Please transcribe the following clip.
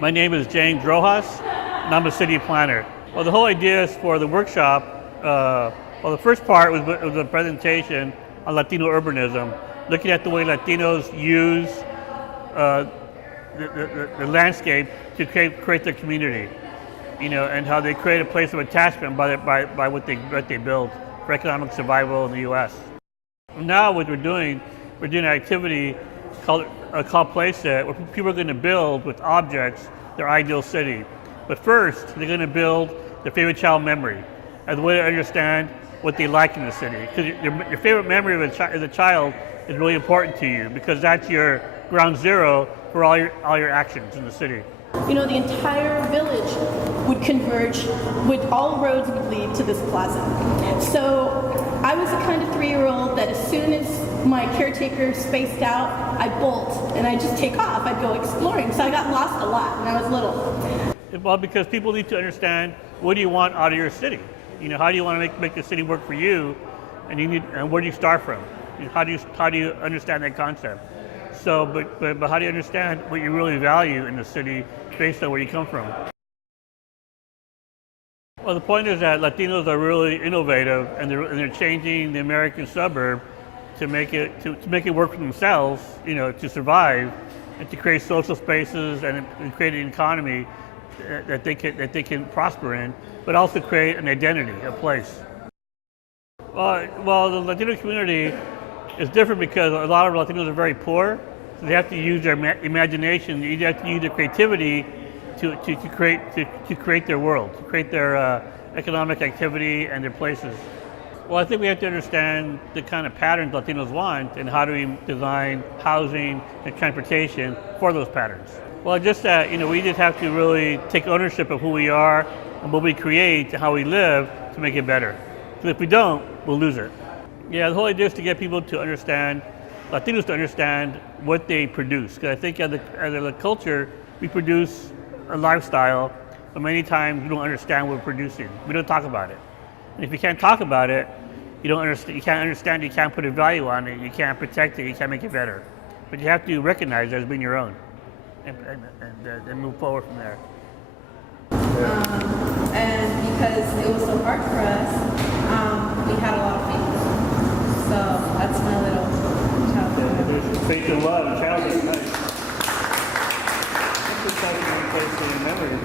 My name is James Rojas, and I'm a city planner. Well, the whole idea is for the workshop, the first part was a presentation on Latino urbanism, looking at the way Latinos use the landscape to create their community, and how they create a place of attachment by what they build for economic survival in the U.S. Now what we're doing an activity called Place Set, where people are going to build with objects their ideal city. But first, they're going to build their favorite child memory as a way to understand what they like in the city. Because your favorite memory as a child is really important to you, because that's your ground zero for all your actions in the city. The entire village would converge, all roads would lead to this plaza. So I was the kind of 3-year-old that as soon as my caretaker spaced out, I bolt and I just take off. I'd go exploring. So I got lost a lot when I was little. Well, because people need to understand, what do you want out of your city? How do you want to make the city work for you, and where do you start from? How do you understand that concept? So, but how do you understand what you really value in the city based on where you come from? Well, the point is that Latinos are really innovative, and they're changing the American suburb to make it work for themselves, to survive, and to create social spaces and create an economy that they can prosper in, but also create an identity, a place. Well, the Latino community is different because a lot of Latinos are very poor, so they have to use their imagination. You have to use their creativity to create their world, to create their economic activity and their places. Well, I think we have to understand the kind of patterns Latinos want, and how do we design housing and transportation for those patterns. Well, just that, we just have to really take ownership of who we are and what we create and how we live to make it better. Because if we don't, we'll lose it. Yeah, the whole idea is to get people to understand, Latinos to understand what they produce. Because I think as a culture, we produce a lifestyle, but many times we don't understand what we're producing. We don't talk about it. And if you can't talk about it, you can't understand, you can't put a value on it, you can't protect it, you can't make it better. But you have to recognize it as being your own and move forward from there. And because it was so hard for us, we had a lot of faith. So that's my little childhood. There's faith and love and childhood. Nice. That's a place in memory.